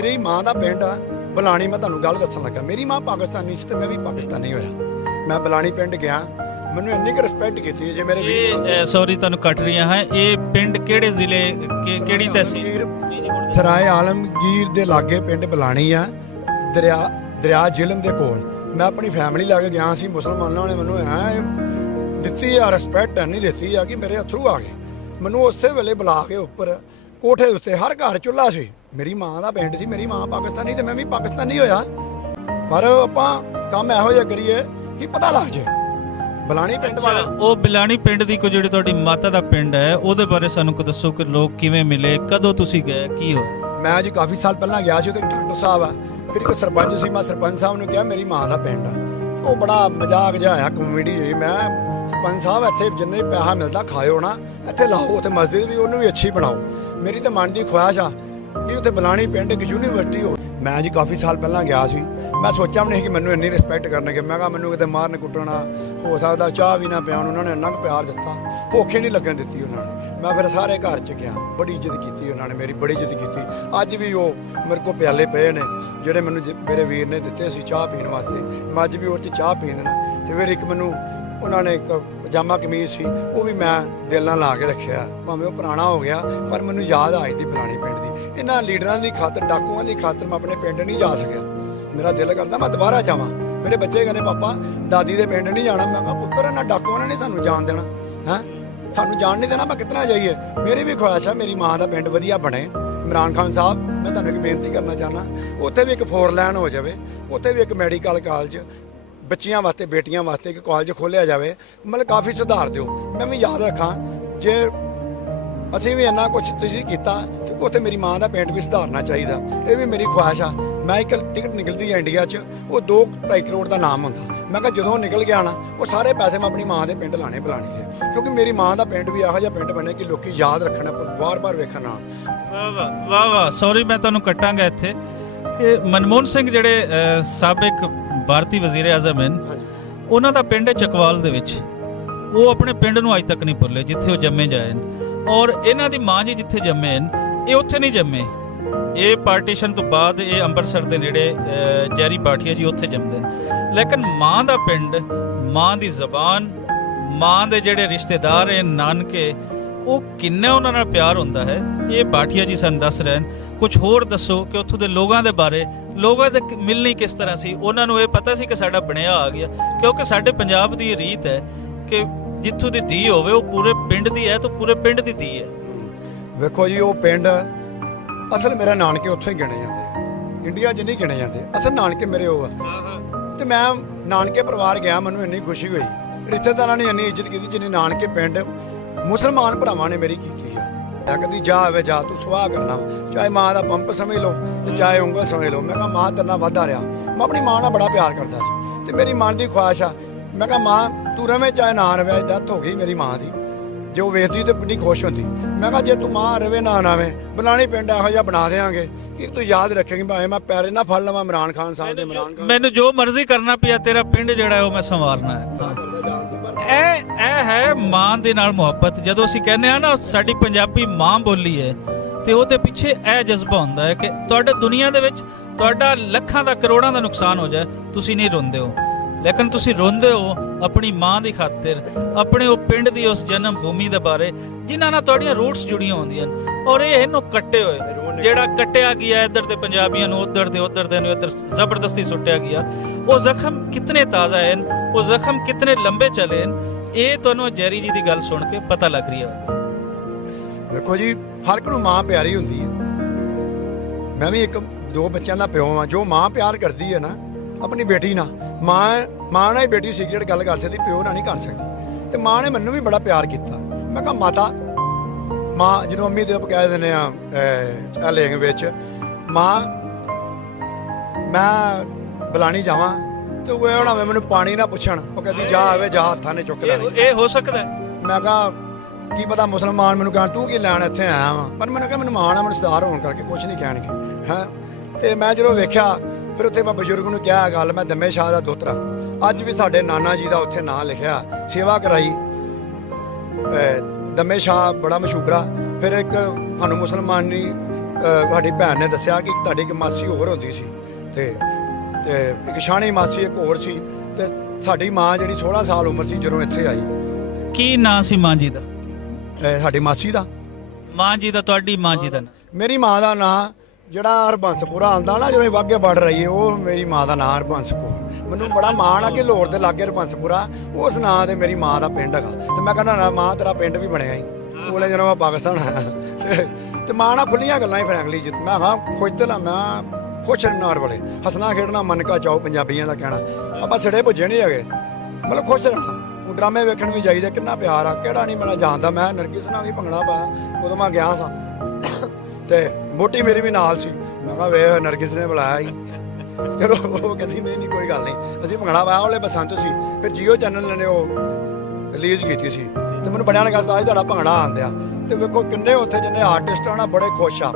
ਮੇਰੀ ਮਾਂ ਦਾ ਪਿੰਡ ਆ ਬਲਾਣੀ। ਮੈਂ ਤੁਹਾਨੂੰ ਗੱਲ ਦੱਸਣ ਲੱਗਾ, ਮੇਰੀ ਮਾਂ ਪਾਕਿਸਤਾਨੀ ਸੀ ਤੇ ਮੈਂ ਵੀ ਪਾਕਿਸਤਾਨੀ ਹੋਇਆ। ਮੈਂ ਬਲਾਣੀ ਪਿੰਡ ਗਿਆ, ਮੈਨੂੰ ਇੰਨੀ ਕੁ ਰਿਸਪੈਕਟ ਕੀਤੀ ਜੇ ਮੇਰੇ ਵੀਰ। ਸੌਰੀ ਤੁਹਾਨੂੰ ਕੱਟ ਰਹੀਆਂ ਹਾਂ, ਇਹ ਪਿੰਡ ਕਿਹੜੇ ਜ਼ਿਲ੍ਹੇ ਕਿਹੜੀ ਤਹਿਸੀਲ? ਸਰਾਏ ਆਲਮਗੀਰ ਦੇ ਲਾਗੇ ਪਿੰਡ ਬਲਾਣੀ ਆ, ਦਰਿਆ ਜ਼ਿਲ੍ਹਮ ਦੇ ਕੋਲ। ਮੈਂ ਆਪਣੀ ਫੈਮਿਲੀ ਲੈ ਕੇ ਗਿਆ ਸੀ। ਮੁਸਲਮਾਨਾਂ ਨੇ ਮੈਨੂੰ ਐ ਦਿੱਤੀ ਆ ਰਿਸਪੈਕਟ, ਨਹੀਂ ਦਿੱਤੀ ਆ ਕਿ ਮੇਰੇ ਅਥਰੂ ਆ ਗਏ। ਮੈਨੂੰ ਉਸੇ ਵੇਲੇ ਬੁਲਾ ਕੇ ਉੱਪਰ ਕੋਠੇ ਉੱਤੇ, ਹਰ ਘਰ ਚੁੱਲ੍ਹਾ ਸੀ। ਮੇਰੀ ਮਾਂ ਦਾ ਪਿੰਡ ਸੀ, ਮੇਰੀ ਮਾਂ ਪਾਕਿਸਤਾਨੀ ਤੇ ਮੈਂ ਵੀ ਪਾਕਿਸਤਾਨੀ ਹੋਇਆ। ਪਰ ਆਪਾਂ ਕੰਮ ਇਹੋ ਜਿਹਾ ਕਰੀਏ ਕਿ ਪਤਾ ਲੱਗ ਜੇ ਬਲਾਣੀ ਪਿੰਡ ਵਾਲਾ। ਉਹ ਬਲਾਣੀ ਪਿੰਡ ਦੀ ਕੋਈ ਜਿਹੜੀ ਤੁਹਾਡੀ ਮਾਤਾ ਦਾ ਪਿੰਡ ਹੈ, ਉਹਦੇ ਬਾਰੇ ਸਾਨੂੰ ਕੋ ਦੱਸੋ ਕਿ ਲੋਕ ਕਿਵੇਂ ਮਿਲੇ, ਕਦੋਂ ਤੁਸੀਂ ਗਏ, ਕੀ ਹੋਇਆ? ਮੈਂ ਜੀ ਕਾਫੀ ਸਾਲ ਪਹਿਲਾਂ ਗਿਆ ਸੀ। ਉਹਦੇ ਡਾਕਟਰ ਸਾਹਿਬ ਆ, ਫਿਰ ਇੱਕ ਸਰਪੰਚ ਸੀ। ਮੈਂ ਸਰਪੰਚ ਸਾਹਿਬ ਨੂੰ ਕਿਹਾ ਮੇਰੀ ਮਾਂ ਦਾ ਪਿੰਡ ਆ। ਉਹ ਬੜਾ ਮਜ਼ਾਕ ਜਿਹਾ ਆਇਆ, ਕਾਮੇਡੀ ਹੋਈ। ਮੈਂ ਸਰਪੰਚ ਸਾਹਿਬ ਇੱਥੇ ਜਿੰਨੇ ਪੈਸਾ ਮਿਲਦਾ ਖਾਇਓ ਨਾ, ਇੱਥੇ ਲਾਓ, ਉੱਥੇ ਮਸਜਿਦ ਵੀ ਉਹਨੂੰ ਵੀ ਅੱਛੀ ਬਣਾਓ। ਮੇਰੀ ਤਾਂ ਮਨ ਦੀ ਖੁਆਇਸ਼ ਆ ਕਿ ਉੱਥੇ ਬਲਾਣੀ ਪਿੰਡ ਇੱਕ ਯੂਨੀਵਰਸਿਟੀ ਹੋ। ਮੈਂ ਜੀ ਕਾਫੀ ਸਾਲ ਪਹਿਲਾਂ ਗਿਆ ਸੀ। ਮੈਂ ਸੋਚਿਆ ਵੀ ਨਹੀਂ ਕਿ ਮੈਨੂੰ ਇੰਨੀ ਰਿਸਪੈਕਟ ਕਰਨਗੇ। ਮੈਂ ਕਿਹਾ ਮੈਨੂੰ ਕਿਤੇ ਮਾਰਨ ਕੁੱਟਣਾ ਹੋ ਸਕਦਾ, ਚਾਹ ਵੀ ਨਾ ਪਿਆਉਣ। ਉਹਨਾਂ ਨੇ ਇੰਨਾ ਕੁ ਪਿਆਰ ਦਿੱਤਾ, ਭੁੱਖੇ ਨਹੀਂ ਲੱਗਣ ਦਿੱਤੀ ਉਹਨਾਂ ਨੇ। ਮੈਂ ਫਿਰ ਸਾਰੇ ਘਰ 'ਚ ਗਿਆ, ਬੜੀ ਇੱਜ਼ਤ ਕੀਤੀ ਉਹਨਾਂ ਨੇ, ਮੇਰੀ ਬੜੀ ਇੱਜ਼ਤ ਕੀਤੀ। ਅੱਜ ਵੀ ਉਹ ਮੇਰੇ ਕੋਲ ਪਿਆਲੇ ਪਏ ਨੇ ਜਿਹੜੇ ਮੈਨੂੰ ਮੇਰੇ ਵੀਰ ਨੇ ਦਿੱਤੇ ਸੀ ਚਾਹ ਪੀਣ ਵਾਸਤੇ। ਮੈਂ ਅੱਜ ਵੀ ਉਹ 'ਚ ਚਾਹ ਪੀਣ ਦੇਣਾ। ਤੇ ਫਿਰ ਇੱਕ ਮੈਨੂੰ ਉਹਨਾਂ ਨੇ ਇੱਕ ਪਜਾਮਾ ਕਮੀਜ਼ ਸੀ, ਉਹ ਵੀ ਮੈਂ ਦਿਲ ਨਾਲ ਲਾ ਕੇ ਰੱਖਿਆ। ਭਾਵੇਂ ਉਹ ਪੁਰਾਣਾ ਹੋ ਗਿਆ, ਪਰ ਮੈਨੂੰ ਯਾਦ ਆ ਜਾਂਦੀ ਬਲਾਣੀ ਪਿੰਡ ਦੀ। ਇਹਨਾਂ ਲੀਡਰਾਂ ਦੀ ਖਾਤਰ, ਡਾਕੂਆਂ ਦੀ ਖਾਤਰ ਮੈਂ ਆਪਣੇ ਪਿੰਡ ਨਹੀਂ ਜਾ ਸਕਿਆ। ਮੇਰਾ ਦਿਲ ਕਰਦਾ ਮੈਂ ਦੁਬਾਰਾ ਜਾਵਾਂ। ਮੇਰੇ ਬੱਚੇ ਕਹਿੰਦੇ ਪਾਪਾ ਦਾਦੀ ਦੇ ਪਿੰਡ ਨਹੀਂ ਜਾਣਾ। ਮੈਂ ਕਿਹਾ ਪੁੱਤਰ ਇਹਨਾਂ ਡਾਕੂਆਂ ਨੇ ਨਹੀਂ ਸਾਨੂੰ ਜਾਣ ਦੇਣਾ, ਹੈਂ ਸਾਨੂੰ ਜਾਣ ਨਹੀਂ ਦੇਣਾ, ਮੈਂ ਕਿਤਨਾ ਜਾਈਏ। ਮੇਰੀ ਵੀ ਖੁਆਇਸ਼ ਹੈ ਮੇਰੀ ਮਾਂ ਦਾ ਪਿੰਡ ਵਧੀਆ ਬਣੇ। ਇਮਰਾਨ ਖਾਨ ਸਾਹਿਬ, ਮੈਂ ਤੁਹਾਨੂੰ ਇੱਕ ਬੇਨਤੀ ਕਰਨਾ ਚਾਹੁੰਦਾ, ਉੱਥੇ ਵੀ ਇੱਕ 4 ਲਾਈਨ ਹੋ ਜਾਵੇ, ਉੱਥੇ ਵੀ ਇੱਕ ਮੈਡੀਕਲ ਕਾਲਜ ਬੱਚੀਆਂ ਵਾਸਤੇ, ਬੇਟੀਆਂ ਵਾਸਤੇ ਇੱਕ ਕਾਲਜ ਖੋਲ੍ਹਿਆ ਜਾਵੇ। ਮਤਲਬ ਕਾਫੀ ਸੁਧਾਰ ਦਿਓ। ਮੈਂ ਵੀ ਯਾਦ ਰੱਖਾਂ ਜੇ ਅਸੀਂ ਵੀ ਇੰਨਾ ਕੁਛ ਤੁਸੀਂ ਕੀਤਾ ਤੇ ਉੱਥੇ ਮੇਰੀ ਮਾਂ ਦਾ ਪਿੰਡ ਵੀ ਸੁਧਾਰਨਾ ਚਾਹੀਦਾ। ਇਹ ਵੀ ਮੇਰੀ ਖੁਆਇਸ਼ ਆ। ਮੈਂ ਇੱਕ ਟਿਕਟ ਨਿਕਲਦੀ ਹੈ ਇੰਡੀਆ 'ਚ, ਉਹ 2-2.5 ਕਰੋੜ ਦਾ ਨਾਮ ਹੁੰਦਾ। ਮੈਂ ਕਿਹਾ ਜਦੋਂ ਨਿਕਲ ਗਿਆ ਨਾ, ਉਹ ਸਾਰੇ ਪੈਸੇ ਮੈਂ ਆਪਣੀ ਮਾਂ ਦੇ ਪਿੰਡ ਲਾਣੇ ਬਲਾਣੀ ਦੇ, ਕਿਉਂਕਿ ਮੇਰੀ ਮਾਂ ਦਾ ਪਿੰਡ ਵੀ ਇਹੋ ਜਿਹਾ ਪਿੰਡ ਬਣੇ ਕਿ ਲੋਕੀ ਯਾਦ ਰੱਖਣ, ਵਾਰ-ਵਾਰ ਵੇਖਣ ਨਾਲ। ਵਾਹ ਵਾਹ ਵਾਹ ਵਾਹ। ਸੌਰੀ ਮੈਂ ਤੁਹਾਨੂੰ ਕੱਟਾਂਗਾ ਇੱਥੇ ਕਿ ਮਨਮੋਹਨ ਸਿੰਘ ਜਿਹੜੇ ਸਾਬਕ ਭਾਰਤੀ ਵਜ਼ੀਰ ਆਜ਼ਮ ਹਨ, ਉਹਨਾਂ ਦਾ ਪਿੰਡ ਹੈ ਚਕਵਾਲ ਦੇ ਵਿੱਚ। ਉਹ ਆਪਣੇ ਪਿੰਡ ਨੂੰ ਅੱਜ ਤੱਕ ਨਹੀਂ ਭੁੱਲੇ ਜਿੱਥੇ ਉਹ ਜੰਮੇ ਜਾਏ। ਔਰ ਇਹਨਾਂ ਦੀ ਮਾਂ ਜੀ ਜਿੱਥੇ ਜੰਮੇ ਹਨ, ਇਹ ਉੱਥੇ ਨਹੀਂ ਜੰਮੇ। ਇਹ ਪਾਰਟੀਸ਼ਨ ਤੋਂ ਬਾਅਦ ਇਹ ਅੰਮ੍ਰਿਤਸਰ ਦੇ ਨੇੜੇ ਜੈਰੀ ਪਾਠੀਆ ਜੀ ਉੱਥੇ ਜੰਮਦੇ। ਲੇਕਿਨ ਮਾਂ ਦਾ ਪਿੰਡ, ਮਾਂ ਦੀ ਜ਼ਬਾਨ, ਮਾਂ ਦੇ ਜਿਹੜੇ ਰਿਸ਼ਤੇਦਾਰ ਹੈ ਨਾਨਕੇ, ਉਹ ਕਿੰਨਾ ਉਹਨਾਂ ਨਾਲ ਪਿਆਰ ਹੁੰਦਾ ਹੈ, ਇਹ ਪਾਠੀਆ ਜੀ ਸਾਨੂੰ ਦੱਸ ਰਹੇ ਹਨ। ਕੁਝ ਹੋਰ ਦੱਸੋ ਕਿ ਉੱਥੋਂ ਦੇ ਲੋਕਾਂ ਦੇ ਬਾਰੇ, ਲੋਕਾਂ ਦੇ ਮਿਲਣੀ ਕਿਸ ਤਰ੍ਹਾਂ ਸੀ? ਉਹਨਾਂ ਨੂੰ ਇਹ ਪਤਾ ਸੀ ਕਿ ਸਾਡਾ ਬਣਿਆ ਆ ਗਿਆ? ਕਿਉਂਕਿ ਸਾਡੇ ਪੰਜਾਬ ਦੀ ਰੀਤ ਹੈ ਕਿ ਜਿੱਥੋਂ ਦੀ ਧੀ ਹੋਵੇ ਉਹ ਪੂਰੇ ਪਿੰਡ ਦੀ ਹੈ, ਤਾਂ ਪੂਰੇ ਪਿੰਡ ਦੀ ਧੀ ਹੈ। ਵੇਖੋ ਜੀ, ਉਹ ਪਿੰਡ ਅਸਲ ਮੇਰੇ ਨਾਨਕੇ ਉੱਥੋਂ ਹੀ ਗਿਣੇ ਜਾਂਦੇ, ਇੰਡੀਆ 'ਚ ਨਹੀਂ ਗਿਣੇ ਜਾਂਦੇ। ਅਸਲ ਨਾਨਕੇ ਮੇਰੇ ਉਹ ਆ। ਤੇ ਮੈਂ ਨਾਨਕੇ ਪਰਿਵਾਰ ਗਿਆ, ਮੈਨੂੰ ਇੰਨੀ ਖੁਸ਼ੀ ਹੋਈ। ਰਿਸ਼ਤੇਦਾਰਾਂ ਨੇ ਇੰਨੀ ਇੱਜ਼ਤ ਕੀਤੀ ਜਿੰਨੀ ਨਾਨਕੇ ਪਿੰਡ ਮੁਸਲਮਾਨ ਭਰਾਵਾਂ ਨੇ ਮੇਰੀ ਕੀਤੀ ਆ। ਕਦੀ ਜਾ ਆਵੇ ਜਾ, ਤੂੰ ਸੁਆਹ ਕਰਨਾ, ਚਾਹੇ ਮਾਂ ਦਾ ਪੰਪ ਸਮਝ ਲਓ ਤੇ ਚਾਹੇ ਉਂਗਲ ਸਮਝ ਲਓ। ਮੈਂ ਕਿਹਾ ਮਾਂ ਤੇਰੇ ਨਾਲ ਵਾਧਾ ਰਿਹਾ। ਮੈਂ ਆਪਣੀ ਮਾਂ ਨਾਲ ਬੜਾ ਪਿਆਰ ਕਰਦਾ ਸੀ ਤੇ ਮੇਰੀ ਮਨ ਦੀ ਖੁਆਇਸ਼ ਆ, ਮੈਂ ਕਿਹਾ ਮਾਂ ਤੂੰ ਰਵੇਂ ਚਾਹੇ ਨਾ ਰਵੇਂ। ਡੈਥ ਹੋ ਗਈ ਮੇਰੀ ਮਾਂ ਦੀ, ਜੇ ਉਹ ਵੇਖਦੀ ਤੇ ਨਹੀਂ ਖੁਸ਼ ਹੁੰਦੀ। ਮੈਂ ਕਿਹਾ ਜੇ ਤੂੰ ਮਾਂ ਰਵੇ ਨਾ ਰਵੇਂ, ਬਲਾਣੀ ਪਿੰਡ ਇਹੋ ਜਿਹਾ ਬਣਾ ਦੇਵਾਂਗੇ ਕਿ ਤੂੰ ਯਾਦ ਰੱਖੇਂਗੀ। ਭਾਵੇਂ ਮੈਂ ਪੈਰੇ ਨਾ ਫੜ ਲਵਾਂ ਇਮਰਾਨ ਖਾਨ ਸਾਹਿਬ ਦੇ। ਇਮਰਾਨ ਖਾਨ ਮੈਨੂੰ ਜੋ ਮਰਜ਼ੀ ਕਰਨਾ ਪਿਆ, ਤੇਰਾ ਪਿੰਡ ਜਿਹੜਾ ਉਹ ਮੈਂ ਸੰਵਾਰਨਾ ਹੈ। ਇਹ ਹੈ ਮਾਂ ਦੇ ਨਾਲ ਮੁਹੱਬਤ। ਜਦੋਂ ਅਸੀਂ ਕਹਿੰਦੇ ਆ ਨਾ ਸਾਡੀ ਪੰਜਾਬੀ ਮਾਂ ਬੋਲੀ ਹੈ, ਤੇ ਉਹਦੇ ਪਿੱਛੇ ਇਹ ਜਜ਼ਬਾ ਹੁੰਦਾ ਹੈ ਕਿ ਤੁਹਾਡੇ ਦੁਨੀਆ ਦੇ ਵਿੱਚ ਤੁਹਾਡਾ ਲੱਖਾਂ ਦਾ ਕਰੋੜਾਂ ਦਾ ਨੁਕਸਾਨ ਹੋ ਜਾਏ, ਤੁਸੀਂ ਨਹੀਂ ਰੋਂਦੇ ਹੋ। ਲੇਕਿਨ ਤੁਸੀਂ ਰੋਂਦੇ ਹੋ ਆਪਣੀ ਮਾਂ ਦੀ ਖਾਤਰ, ਆਪਣੇ ਉਹ ਪਿੰਡ ਦੀ ਉਸ ਜਨਮ ਭੂਮੀ ਦੇ ਬਾਰੇ ਜਿਨ੍ਹਾਂ ਨਾਲ ਤੁਹਾਡੀਆਂ ਰੂਟਸ ਜੁੜੀਆਂ ਹੁੰਦੀਆਂ। ਔਰ ਇਹ ਇਹਨੂੰ ਕੱਟੇ ਹੋਏ, ਜਿਹੜਾ ਕੱਟਿਆ ਗਿਆ ਇੱਧਰ ਦੇ ਪੰਜਾਬੀਆਂ ਨੂੰ ਉੱਧਰ ਦੇ, ਉੱਧਰ ਦੇ ਨੂੰ ਇੱਧਰ ਜ਼ਬਰਦਸਤੀ ਸੁੱਟਿਆ ਗਿਆ, ਉਹ ਜ਼ਖਮ ਕਿਤਨੇ ਤਾਜ਼ਾ ਹਨ, ਉਹ ਜ਼ਖਮ ਕਿਤਨੇ ਲੰਬੇ ਚਲੇ ਹਨ, ਇਹ ਤੁਹਾਨੂੰ ਜੈਰੀ ਜੀ ਦੀ ਗੱਲ ਸੁਣ ਕੇ ਪਤਾ ਲੱਗ ਰਹੀ ਹੈ। ਵੇਖੋ ਜੀ, ਹਰ ਇੱਕ ਨੂੰ ਮਾਂ ਪਿਆਰੀ ਹੁੰਦੀ ਹੈ। ਮੈਂ ਵੀ 2 ਬੱਚਿਆਂ ਦਾ ਪਿਓ ਹਾਂ। ਜੋ ਮਾਂ ਪਿਆਰ ਕਰਦੀ ਹੈ ਨਾ ਆਪਣੀ ਬੇਟੀ ਨਾਲ, ਮਾਂ ਨਾਲ ਹੀ ਬੇਟੀ ਸੀਕ੍ਰੇਟ ਗੱਲ ਕਰ ਸਕਦੀ, ਪਿਓ ਨਾਲ ਨਹੀਂ ਕਰ ਸਕਦੀ। ਤੇ ਮਾਂ ਨੇ ਮੈਨੂੰ ਵੀ ਬੜਾ ਪਿਆਰ ਕੀਤਾ। ਮੈਂ ਕਿਹਾ ਮਾਤਾ, ਮਾਂ ਜਿਹਨੂੰ ਅੰਮੀ ਦੇ ਆਪਾਂ ਕਹਿ ਦਿੰਦੇ ਆ ਲਿੰਗ ਵਿੱਚ, ਮਾਂ ਮੈਂ ਬਲਾਣੀ ਜਾਵਾਂ ਤੇ ਉਹ ਹੋਣਾ ਮੈਨੂੰ ਪਾਣੀ ਨਾ ਪੁੱਛਣ, ਉਹ ਕਹਿੰਦੀ ਜਾ ਆਵੇ ਜਾ, ਹੱਥਾਂ ਨੇ ਚੁੱਕ ਲੈਣੀ। ਇਹ ਹੋ ਸਕਦਾ? ਮੈਂ ਕਿਹਾ ਕੀ ਪਤਾ ਮੁਸਲਮਾਨ ਮੈਨੂੰ ਕਹਿਣ ਤੂੰ ਕੀ ਲੈਣ ਇੱਥੇ ਆਇਆ ਵਾ, ਪਰ ਮੈਨੂੰ ਕਿਹਾ ਮੈਨੂੰ ਮਾਣ ਆ, ਮੈਨੂੰ ਸਰਦਾਰ ਹੋਣ ਕਰਕੇ ਕੁਛ ਨਹੀਂ ਕਹਿਣਗੇ। ਹੈਂ ਤੇ ਮੈਂ ਜਦੋਂ ਵੇਖਿਆ ਫਿਰ ਉੱਥੇ ਮੈਂ ਬਜ਼ੁਰਗ ਨੂੰ ਕਿਹਾ ਗੱਲ, ਮੈਂ ਦੰਮੇ ਸ਼ਾਹ ਦਾ ਦੋਤਰਾ, ਅੱਜ ਵੀ ਸਾਡੇ ਨਾਨਾ ਜੀ ਦਾ ਉੱਥੇ ਨਾਂ ਲਿਖਿਆ, ਸੇਵਾ ਕਰਾਈ। ਦੰਮੇ ਸ਼ਾਹ ਬੜਾ ਮਸ਼ਹੂਰ ਆ। ਫਿਰ ਇੱਕ ਸਾਨੂੰ ਮੁਸਲਮਾਨੀ ਸਾਡੀ ਭੈਣ ਨੇ ਦੱਸਿਆ ਕਿ ਤੁਹਾਡੀ ਇੱਕ ਮਾਸੀ ਹੋਰ ਹੁੰਦੀ ਸੀ ਤੇ ਇੱਕ ਸ਼ਾਣੀ ਮਾਸੀ ਇੱਕ ਹੋਰ ਸੀ ਤੇ ਸਾਡੀ ਮਾਂ ਜਿਹੜੀ 16 ਸਾਲ ਉਮਰ ਸੀ ਜਦੋਂ ਇੱਥੇ ਆਈ। ਕੀ ਨਾਂ ਸੀ ਮਾਂ ਜੀ ਦਾ? ਸਾਡੀ ਮਾਸੀ ਦਾ, ਮਾਂ ਜੀ ਦਾ, ਤੁਹਾਡੀ ਮਾਂ ਜੀ ਦਾ ਨਾਂ? ਮੇਰੀ ਮਾਂ ਦਾ ਨਾਂ ਜਿਹੜਾ ਹਰਬੰਸਪੁਰਾ ਆਉਂਦਾ ਨਾ ਜਦੋਂ ਵਾਘੇ ਬਾਰਡਰ ਆਈਏ, ਉਹ ਮੇਰੀ ਮਾਂ ਦਾ ਨਾਂ ਹਰਬੰਸ ਕੌਰ। ਮੈਨੂੰ ਬੜਾ ਮਾਣ ਆ ਕਿ ਲਾਹੌਰ ਦੇ ਲਾਗੇ ਹਰਬੰਸਪੁਰਾ ਉਸ ਨਾਂ ਤੇ ਮੇਰੀ ਮਾਂ ਦਾ ਪਿੰਡ ਹੈਗਾ। ਤੇ ਮੈਂ ਕਹਿੰਦਾ ਨਾ ਮਾਂ ਤੇਰਾ ਪਿੰਡ ਵੀ ਬਣਿਆ ਹੀ ਉਹਲੇ ਜਦੋਂ ਮੈਂ ਪਾਕਿਸਤਾਨ ਆਇਆ ਤੇ ਮਾਂ ਨਾਲ ਖੁੱਲੀਆਂ ਗੱਲਾਂ ਹੀ ਫਰੈਂਕਲੀ ਜੀ। ਮੈਂ ਹਾਂ ਖੁਸ਼ ਤੇ ਨਾ ਮੈਂ ਖੁਸ਼ ਰਹਿਣਾ ਵਾਲੇ ਹੱਸਣਾ ਖੇਡਣਾ ਮਨ ਕਾ ਚਾਓ ਪੰਜਾਬੀਆਂ ਦਾ ਕਹਿਣਾ। ਆਪਾਂ ਸਿੜੇ ਭੁੱਜੇ ਨਹੀਂ ਹੈਗੇ, ਮਤਲਬ ਖੁਸ਼ ਰਹਿਣਾ। ਉਹ ਡਰਾਮੇ ਵੇਖਣ ਵੀ ਜਾਈਦਾ, ਕਿੰਨਾ ਪਿਆਰ ਆ, ਕਿਹੜਾ ਨਹੀਂ ਮੈਨੂੰ ਜਾਣਦਾ। ਮੈਂ ਨਰਗਿਸ ਨਾਲ ਵੀ ਭੰਗੜਾ ਪਾਇਆ ਉਦੋਂ ਮੈਂ ਗਿਆ ਸਾਂ ਤੇ ਮੋਟੀ ਮੇਰੀ ਵੀ ਨਾਲ ਸੀ। ਮੈਂ ਕਿਹਾ ਵੇਖ ਨਰਗਿਸ ਨੇ ਬੁਲਾਇਆ ਸੀ। ਚਲੋ ਉਹ ਕਹਿੰਦੀ ਨਹੀਂ ਕੋਈ ਗੱਲ ਨਹੀਂ। ਅਸੀਂ ਭੰਗੜਾ ਪਾਇਆ ਉਹਲੇ ਬਸੰਤ ਸੀ, ਫਿਰ ਜੀਓ ਚੈਨਲ ਨੇ ਉਹ ਰਿਲੀਜ਼ ਕੀਤੀ ਸੀ ਤੇ ਮੈਨੂੰ ਬੜਿਆਂ ਨੇ ਕਿਹਾ ਤੁਹਾਡਾ ਭੰਗੜਾ ਆਉਂਦਿਆ। ਤੇ ਵੇਖੋ ਕਿੰਨੇ ਉੱਥੇ ਜਿੰਨੇ ਆਰਟਿਸਟ ਆ ਨਾ ਬੜੇ ਖੁਸ਼ ਆ।